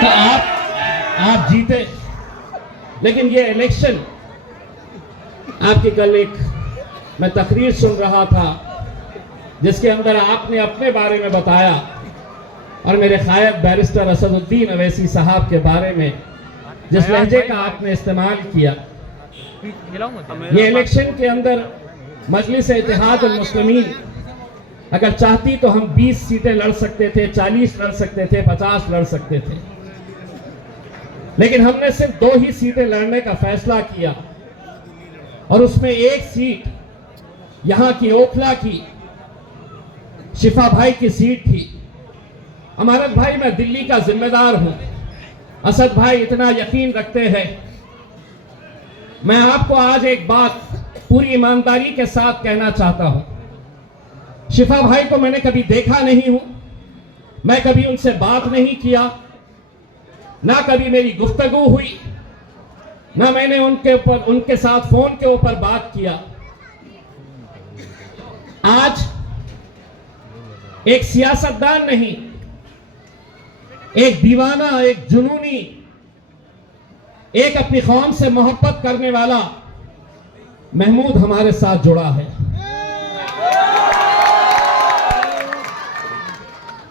तो आप जीते, लेकिन ये इलेक्शन आपकी कल एक मैं तकरीर सुन रहा था जिसके अंदर आपने अपने बारे में बताया और मेरे ख़ायब बैरिस्टर असदुद्दीन अवैसी साहब के बारे में जिस लहजे का आपने इस्तेमाल किया। ये इलेक्शन के अंदर मजलिस इत्तेहाद उल मुस्लिमीन अगर चाहती तो हम 20 सीटें लड़ सकते थे, 40 लड़ सकते थे, 50 लड़ सकते थे, लेकिन हमने सिर्फ 2 ही सीटें लड़ने का फैसला किया और उसमें एक सीट यहां की ओखला की शिफा भाई की सीट थी। अमानत भाई, मैं दिल्ली का जिम्मेदार हूं, असद भाई इतना यकीन रखते हैं। मैं आपको आज एक बात पूरी ईमानदारी के साथ कहना चाहता हूं। शिफा भाई को मैंने कभी देखा नहीं हूं, मैं कभी उनसे बात नहीं किया, ना कभी मेरी गुफ्तगू हुई, ना मैंने उनके साथ फोन के ऊपर बात किया। आज एक सियासतदान नहीं, एक दीवाना, एक जुनूनी, एक अपनी कौम से मोहब्बत करने वाला महमूद हमारे साथ जुड़ा है।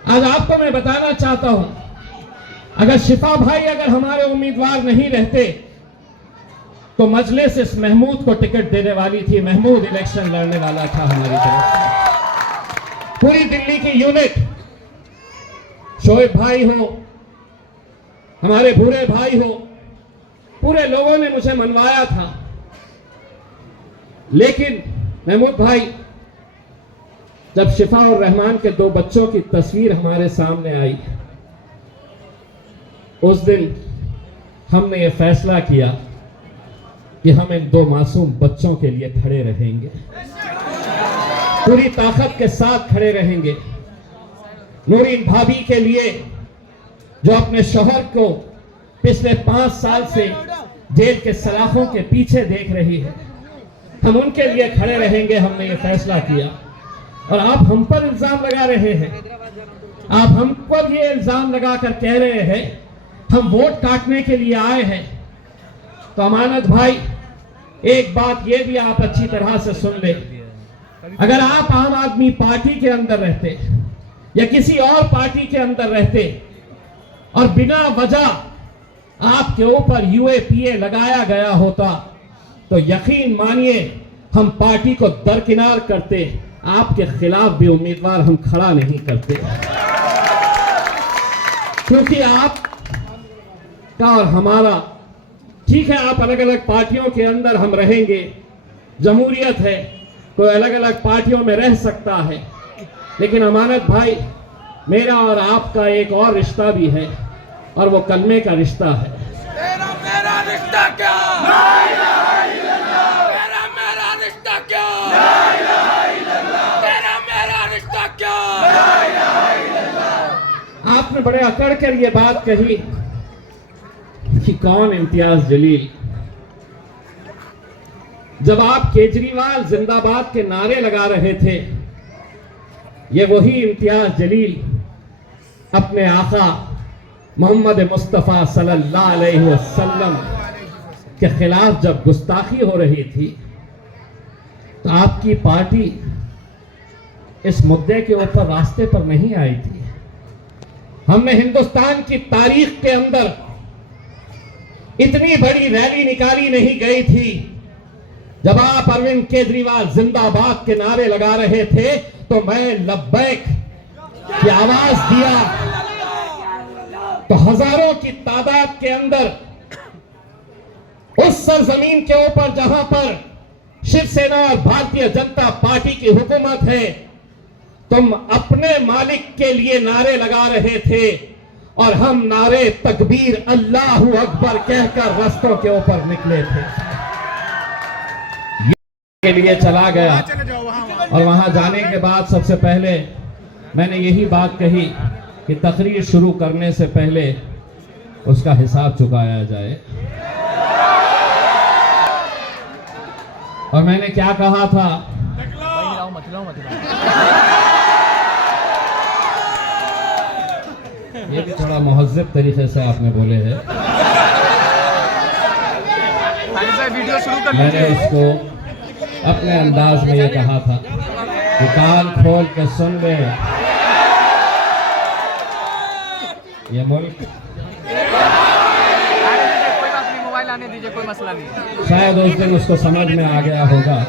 आज आपको मैं बताना चाहता हूं, अगर शिफा भाई अगर हमारे उम्मीदवार नहीं रहते तो मजलिस इस महमूद को टिकट देने वाली थी। महमूद इलेक्शन लड़ने वाला था हमारी तरफ से। पूरी दिल्ली की यूनिट, शोएब भाई हो, हमारे भूरे भाई हो, पूरे लोगों ने मुझे मनवाया था, लेकिन महमूद भाई, जब शिफा और रहमान के 2 बच्चों की तस्वीर हमारे सामने आई, उस दिन हमने ये फैसला किया कि हम इन 2 मासूम बच्चों के लिए खड़े रहेंगे, पूरी ताकत के साथ खड़े रहेंगे। नूरीन भाभी के लिए जो अपने शौहर को पिछले 5 साल से जेल के सलाखों के पीछे देख रही है, हम उनके लिए खड़े रहेंगे। हमने ये फैसला किया और आप हम पर इल्जाम लगा रहे हैं, आप हम पर ये इल्जाम लगाकर कह रहे हैं हम वोट काटने के लिए आए हैं। तो अमानत भाई, एक बात ये भी आप अच्छी तरह से सुन ले, अगर आप आम आदमी पार्टी के अंदर रहते या किसी और पार्टी के अंदर रहते और बिना वजह आपके ऊपर यूएपीए लगाया गया होता तो यकीन मानिए हम पार्टी को दरकिनार करते, आपके खिलाफ भी उम्मीदवार हम खड़ा नहीं करते, क्योंकि आप का और हमारा, ठीक है आप अलग अलग पार्टियों के अंदर हम रहेंगे, जमहूरियत है, कोई अलग अलग पार्टियों में रह सकता है, लेकिन अमानत भाई, मेरा और आपका एक और रिश्ता भी है और वो कलमे का रिश्ता है। तेरा मेरा रिश्ता क्या? तेरा मेरा रिश्ता क्या? तेरा मेरा रिश्ता क्या? आपने बड़े अकड़ कर ये बात कही कि कौन इम्तियाज जलील। जब आप केजरीवाल जिंदाबाद के नारे लगा रहे थे, ये वही इम्तियाज जलील अपने आका मोहम्मद मुस्तफ़ा सल्लल्लाहु अलैहि वसल्लम के खिलाफ जब गुस्ताखी हो रही थी तो आपकी पार्टी इस मुद्दे के ऊपर रास्ते पर नहीं आई थी। हमने हिंदुस्तान की तारीख के अंदर इतनी बड़ी रैली निकाली नहीं गई थी। जब आप अरविंद केजरीवाल जिंदाबाद के नारे लगा रहे थे तो मैं लब्बैक की आवाज दिया, तो हजारों की तादाद के अंदर उस सरजमीन के ऊपर जहां पर शिवसेना और भारतीय जनता पार्टी की हुकूमत है, तुम अपने मालिक के लिए नारे लगा रहे थे और हम नारे तकबीर अल्लाहू अकबर कहकर रास्तों के ऊपर निकले थे। के लिए चला गया और वहां जाने के बाद सबसे पहले मैंने यही बात कही कि तकरीर शुरू करने से पहले उसका हिसाब चुकाया जाए। और मैंने क्या कहा था, ये भी थोड़ा महज़्ज़ब तरीके से आपने बोले हैं। वीडियो शुरू कर मैंने उसको अपने अंदाज में ये कहा था कि कान खोल के सुन ले, ये मुल्क, कोई बात नहीं, मोबाइल आने दीजिए, कोई मसला नहीं। शायद उस दिन उसको समझ में आ गया होगा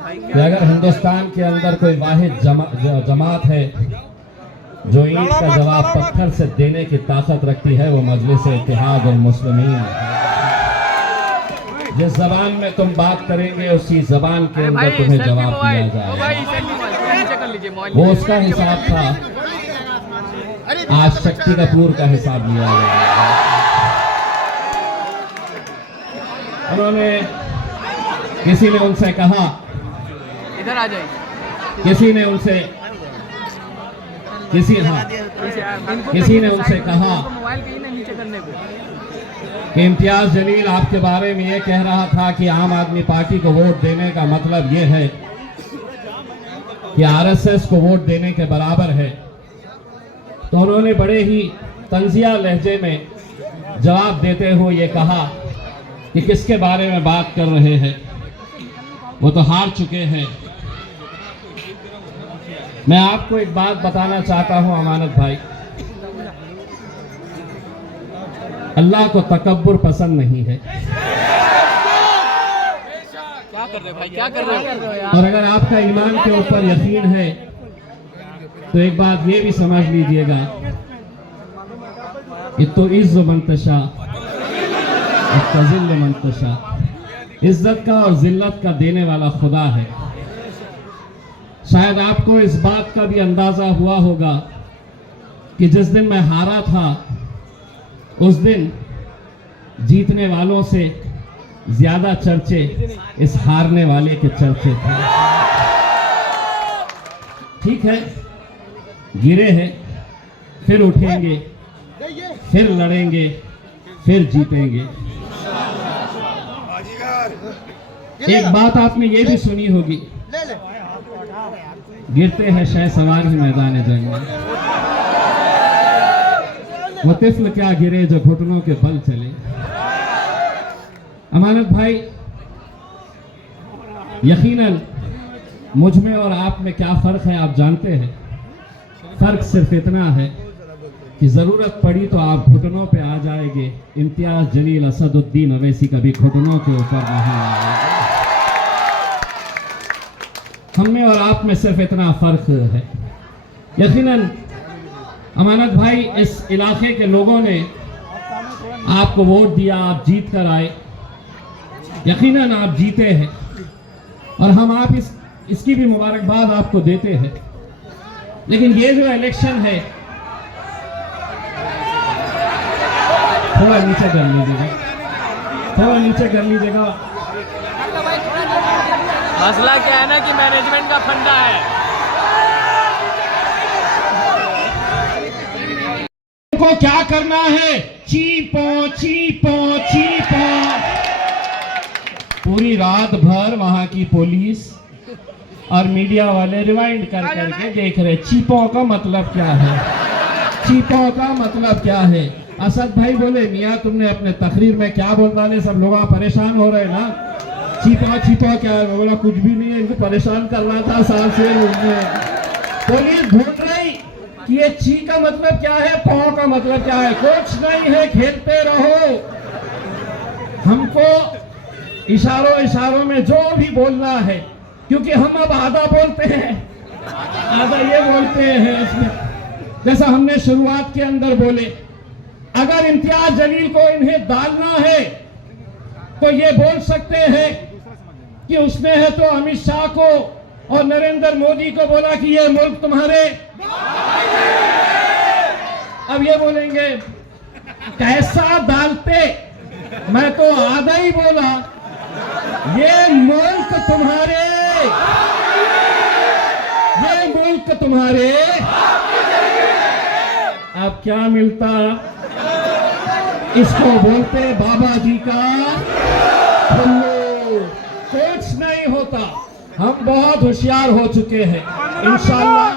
कि अगर हिंदुस्तान के अंदर कोई वाहिद जमात है जो ईंट का जवाब पत्थर से देने की ताकत रखती है, वो मजलिस इत्तेहाद और मुस्लिमीन है। जिस जबान में तुम बात करेंगे उसी जबान के अंदर तुम्हें जवाब दिया जाएगा। वो उसका हिसाब था, आज शक्ति कपूर का हिसाब लिया गया। उन्होंने, किसी ने उनसे कहा, इधर आ जाइए, किसी ने उनसे किसी ने उनसे कहा मोबाइल कहीं ना नीचे करने को कि इम्तियाज जलील आपके बारे में ये कह रहा था कि आम आदमी पार्टी को वोट देने का मतलब ये है कि आरएसएस को वोट देने के बराबर है। तो उन्होंने बड़े ही तंजिया लहजे में जवाब देते हुए ये कहा कि किसके बारे में बात कर रहे हैं, वो तो हार चुके हैं। मैं आपको एक बात बताना चाहता हूं अमानत भाई, अल्लाह को तकब्बुर पसंद नहीं है। क्या कर रहे भाई, क्या कर रहे हो? और अगर आपका ईमान के ऊपर यकीन है तो एक बात ये भी समझ लीजिएगा कि तो इज्ज़ मंतशा तज़िल्ल मंतशा, इज्जत का और जिल्लत का देने वाला खुदा है। शायद आपको इस बात का भी अंदाजा हुआ होगा कि जिस दिन मैं हारा था उस दिन जीतने वालों से ज्यादा चर्चे इस हारने वाले के चर्चे थे। ठीक है, गिरे हैं, फिर उठेंगे, फिर लड़ेंगे, फिर जीतेंगे। एक बात आपने ये भी सुनी होगी, गिरते हैं शह सवार ही मैदान जंग में, वो तिफ्ल क्या गिरे जो घुटनों के बल चले। अमानत भाई, यकीनन मुझ में और आप में क्या फर्क है आप जानते हैं। फर्क सिर्फ इतना है कि जरूरत पड़ी तो आप घुटनों पे आ जाएंगे। इम्तियाज जलील असदुद्दीन अवैसी कभी घुटनों के ऊपर नहीं आएगा। हम में और आप में सिर्फ इतना फर्क है। यकीनन अमानत भाई, इस इलाके के लोगों ने आपको वोट दिया, आप जीत कर आए, यकीनन आप जीते हैं और हम आप इसकी भी मुबारकबाद आपको देते हैं। लेकिन ये जो इलेक्शन है, थोड़ा नीचे कर लीजिएगा, थोड़ा नीचे कर लीजिएगा। मसला क्या है ना कि मैनेजमेंट का फंडा है। को क्या करना है, चीपो चीपो चीपो। पूरी रात भर वहां की पुलिस और मीडिया वाले रिवाइंड कर करके देख रहे, चीपो का मतलब क्या है, चीपो का मतलब क्या है। असद भाई बोले, मियाँ तुमने अपने तकरीर में क्या बोल डाले, सब लोग परेशान हो रहे ना, चीपा चीपा क्या है। बोला कुछ भी नहीं है, इनको परेशान कर रहा था साल से। पुलिस ढूंढ रही कि ये ची का मतलब क्या है, पौ का मतलब क्या है। कुछ नहीं है, खेलते रहो। हमको इशारों इशारों में जो भी बोलना है, क्योंकि हम अब आधा बोलते हैं, आधा ये बोलते हैं इसमें। जैसा हमने शुरुआत के अंदर बोले, अगर इम्तियाज जलील को इन्हें डालना है तो ये बोल सकते हैं कि उसने है तो अमित शाह को और नरेंद्र मोदी को बोला कि ये मुल्क तुम्हारे। अब ये बोलेंगे कैसा डालते, मैं तो आधा ही बोला, ये मुल्क तुम्हारे, ये मुल्क तुम्हारे। अब क्या मिलता, इसको बोलते बाबा जी का फुल्लू। कुछ नहीं होता, हम बहुत होशियार हो चुके हैं। इंशाअल्लाह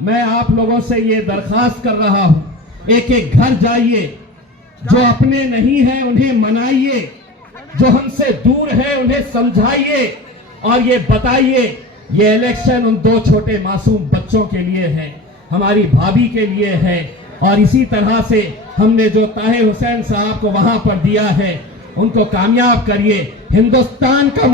मैं आप लोगों से ये दरखास्त कर रहा हूं एक एक घर जाइए, जो अपने नहीं है उन्हें मनाइए, जो हमसे दूर है उन्हें समझाइए और ये बताइए ये इलेक्शन उन दो छोटे मासूम बच्चों के लिए है, हमारी भाभी के लिए है। और इसी तरह से हमने जो ताहिर हुसैन साहब को वहां पर दिया है उनको कामयाब करिए। हिंदुस्तान का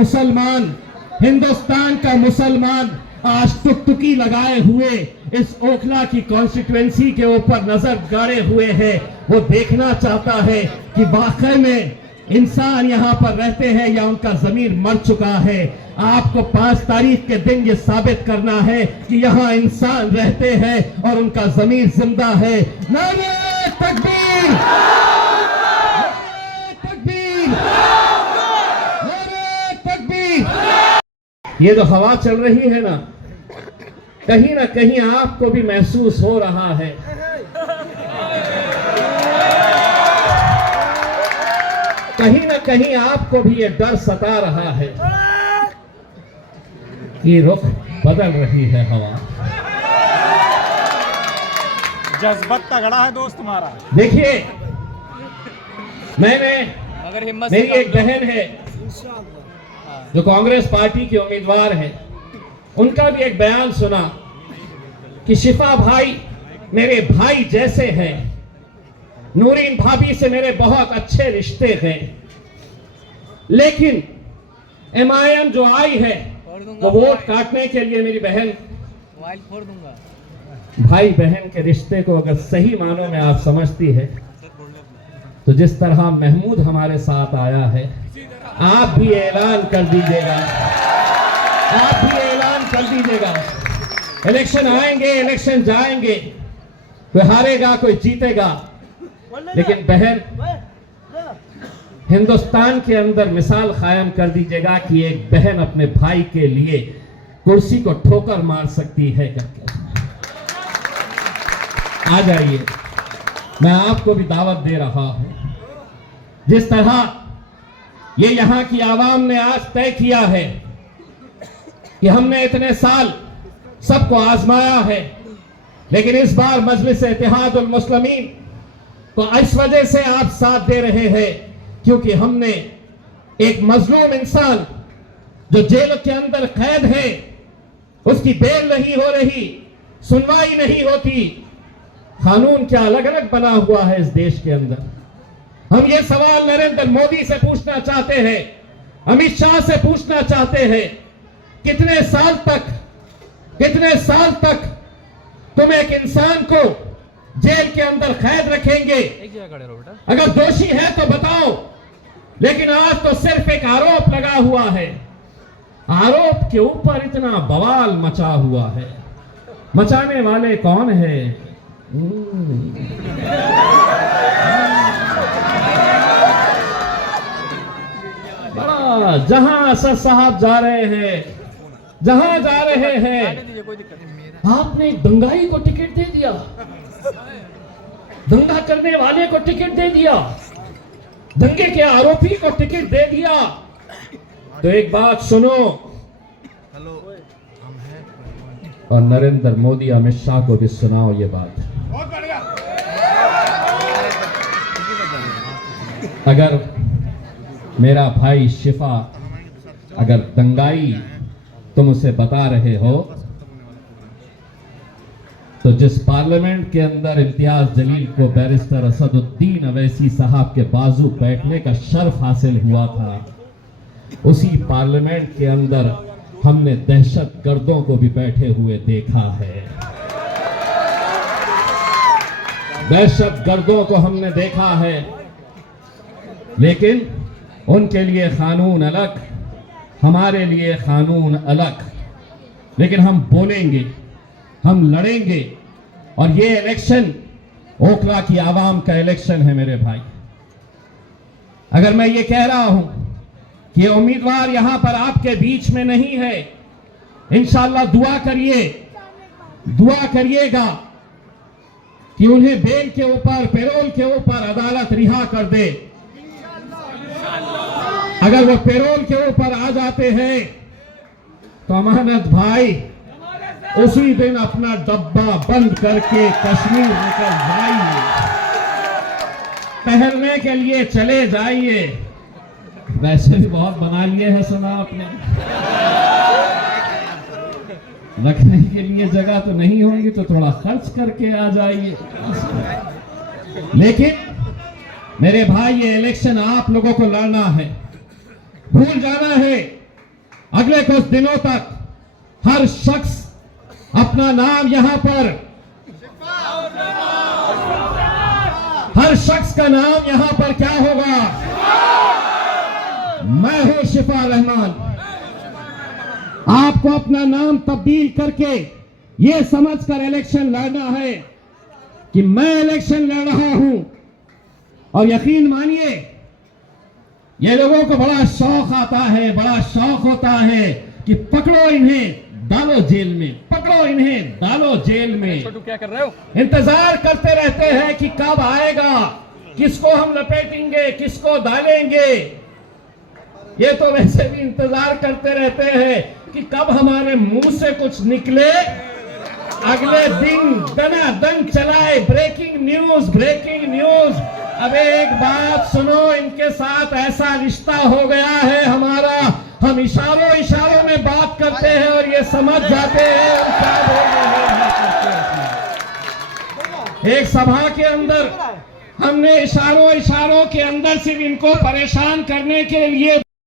मुसलमान आज टुकटुकी लगाए हुए इस ओखला की कॉन्स्टिट्यूएंसी के ऊपर नजर गाड़े हुए है। वो देखना चाहता है कि वाकई में इंसान यहाँ पर रहते हैं या उनका जमीर मर चुका है। आपको 5 तारीख के दिन ये साबित करना है कि यहाँ इंसान रहते हैं और उनका जमीर जिंदा है। नारे तकबीर, नारे तकबीर, नारे तकबीर। ये जो हवा चल रही है ना कहीं आपको भी महसूस हो रहा है कहीं ना कहीं आपको भी ये डर सता रहा है कि रुख बदल रही है हवा। जज्बत तगड़ा है दोस्त तुम्हारा। देखिए मैंने अगर हिम्मत मेरी एक बहन है जो कांग्रेस पार्टी की उम्मीदवार है, उनका भी एक बयान सुना कि शिफा भाई मेरे भाई जैसे हैं, नूरीन भाभी से मेरे बहुत अच्छे रिश्ते हैं, लेकिन MIM जो आई है वो वोट काटने के लिए मेरी बहन मोबाइल फोड़ दूंगा। भाई बहन के रिश्ते को अगर सही मानों में आप समझती है तो जिस तरह महमूद हमारे साथ आया है आप भी ऐलान कर दीजिएगा, आप भी ऐलान कर दीजिएगा। इलेक्शन आएंगे, इलेक्शन जाएंगे, कोई हारेगा कोई जीतेगा, लेकिन बहन हिंदुस्तान के अंदर मिसाल कायम कर दीजिएगा कि एक बहन अपने भाई के लिए कुर्सी को ठोकर मार सकती है करके। आ जाइए, मैं आपको भी दावत दे रहा हूं। जिस तरह ये यहां की आवाम ने आज तय किया है कि हमने इतने साल सबको आजमाया है, लेकिन इस बार मजलिस इत्तेहादुल मुस्लिमीन तो इस वजह से आप साथ दे रहे हैं क्योंकि हमने एक मजलूम इंसान जो जेल के अंदर कैद है, उसकी बेल नहीं हो रही, सुनवाई नहीं होती, कानून क्या अलग अलग बना हुआ है इस देश के अंदर। हम ये सवाल नरेंद्र मोदी से पूछना चाहते हैं, अमित शाह से पूछना चाहते हैं, कितने साल तक तुम एक इंसान को जेल के अंदर कैद रखेंगे? एक जगह खड़े रहो बेटा। अगर दोषी है तो बताओ, लेकिन आज तो सिर्फ एक आरोप लगा हुआ है, आरोप के ऊपर इतना बवाल मचा हुआ है। मचाने वाले कौन है? बड़ा जहां असद साहब जा रहे हैं, जहां जा रहे हैं, कोई दिक्कत नहीं। आपने दंगाई को टिकट दे दिया, दंगा करने वाले को टिकट दे दिया, दंगे के आरोपी को टिकट दे दिया। तो एक बात सुनो, और नरेंद्र मोदी अमित शाह को भी सुनाओ ये बात। बहुत बढ़िया। अगर मेरा भाई शिफा अगर दंगाई तुम उसे बता रहे हो तो जिस पार्लियामेंट के अंदर इम्तियाज जलील को बैरिस्टर असदुद्दीन अवैसी साहब के बाजू बैठने का शर्फ हासिल हुआ था, उसी पार्लियामेंट के अंदर हमने दहशत गर्दों को भी बैठे हुए देखा है। दहशत गर्दों को हमने देखा है, लेकिन उनके लिए कानून अलग, हमारे लिए कानून अलग। लेकिन हम बोलेंगे, हम लड़ेंगे, और ये इलेक्शन ओखला की आवाम का इलेक्शन है मेरे भाई। अगर मैं ये कह रहा हूं कि ये उम्मीदवार यहां पर आपके बीच में नहीं है, इंशाअल्लाह दुआ करिए, दुआ करिएगा कि उन्हें बेल के ऊपर, पैरोल के ऊपर अदालत रिहा कर दे। अगर वो पैरोल के ऊपर आ जाते हैं तो अमानत भाई उसी दिन अपना डब्बा बंद करके कश्मीर निकल जाएंगे। टहलने के लिए चले जाइए। वैसे भी बहुत बना लिए हैं, सुना आपने। रखने के लिए जगह तो नहीं होगी तो थोड़ा खर्च करके आ जाइए। लेकिन मेरे भाई, ये इलेक्शन आप लोगों को लड़ना है। भूल जाना है अगले कुछ दिनों तक हर शख्स अपना नाम यहां पर, हर शख्स का नाम यहां पर क्या होगा? मैं हूं शिफा रहमान। आपको अपना नाम तब्दील करके यह समझकर इलेक्शन लड़ना है कि मैं इलेक्शन लड़ रहा हूं। और यकीन मानिए, ये लोगों को बड़ा शौक आता है, बड़ा शौक होता है कि पकड़ो इन्हें, डालो जेल में, पकड़ो इन्हें, डालो जेल में। छोटू क्या कर रहे हो? इंतजार करते रहते हैं कि कब आएगा, किसको हम लपेटेंगे, किसको डालेंगे। ये तो वैसे भी इंतजार करते रहते हैं कि कब हमारे मुंह से कुछ निकले, अगले दिन दनादन चलाए ब्रेकिंग न्यूज, ब्रेकिंग न्यूज। अब एक बात सुनो, इनके साथ ऐसा रिश्ता हो गया है हमारा, हम इशारों इशारों में बात करते हैं और ये समझ जाते हैं हम क्या बोल रहे हैं। एक सभा के अंदर हमने इशारों इशारों के अंदर सिर्फ इनको परेशान करने के लिए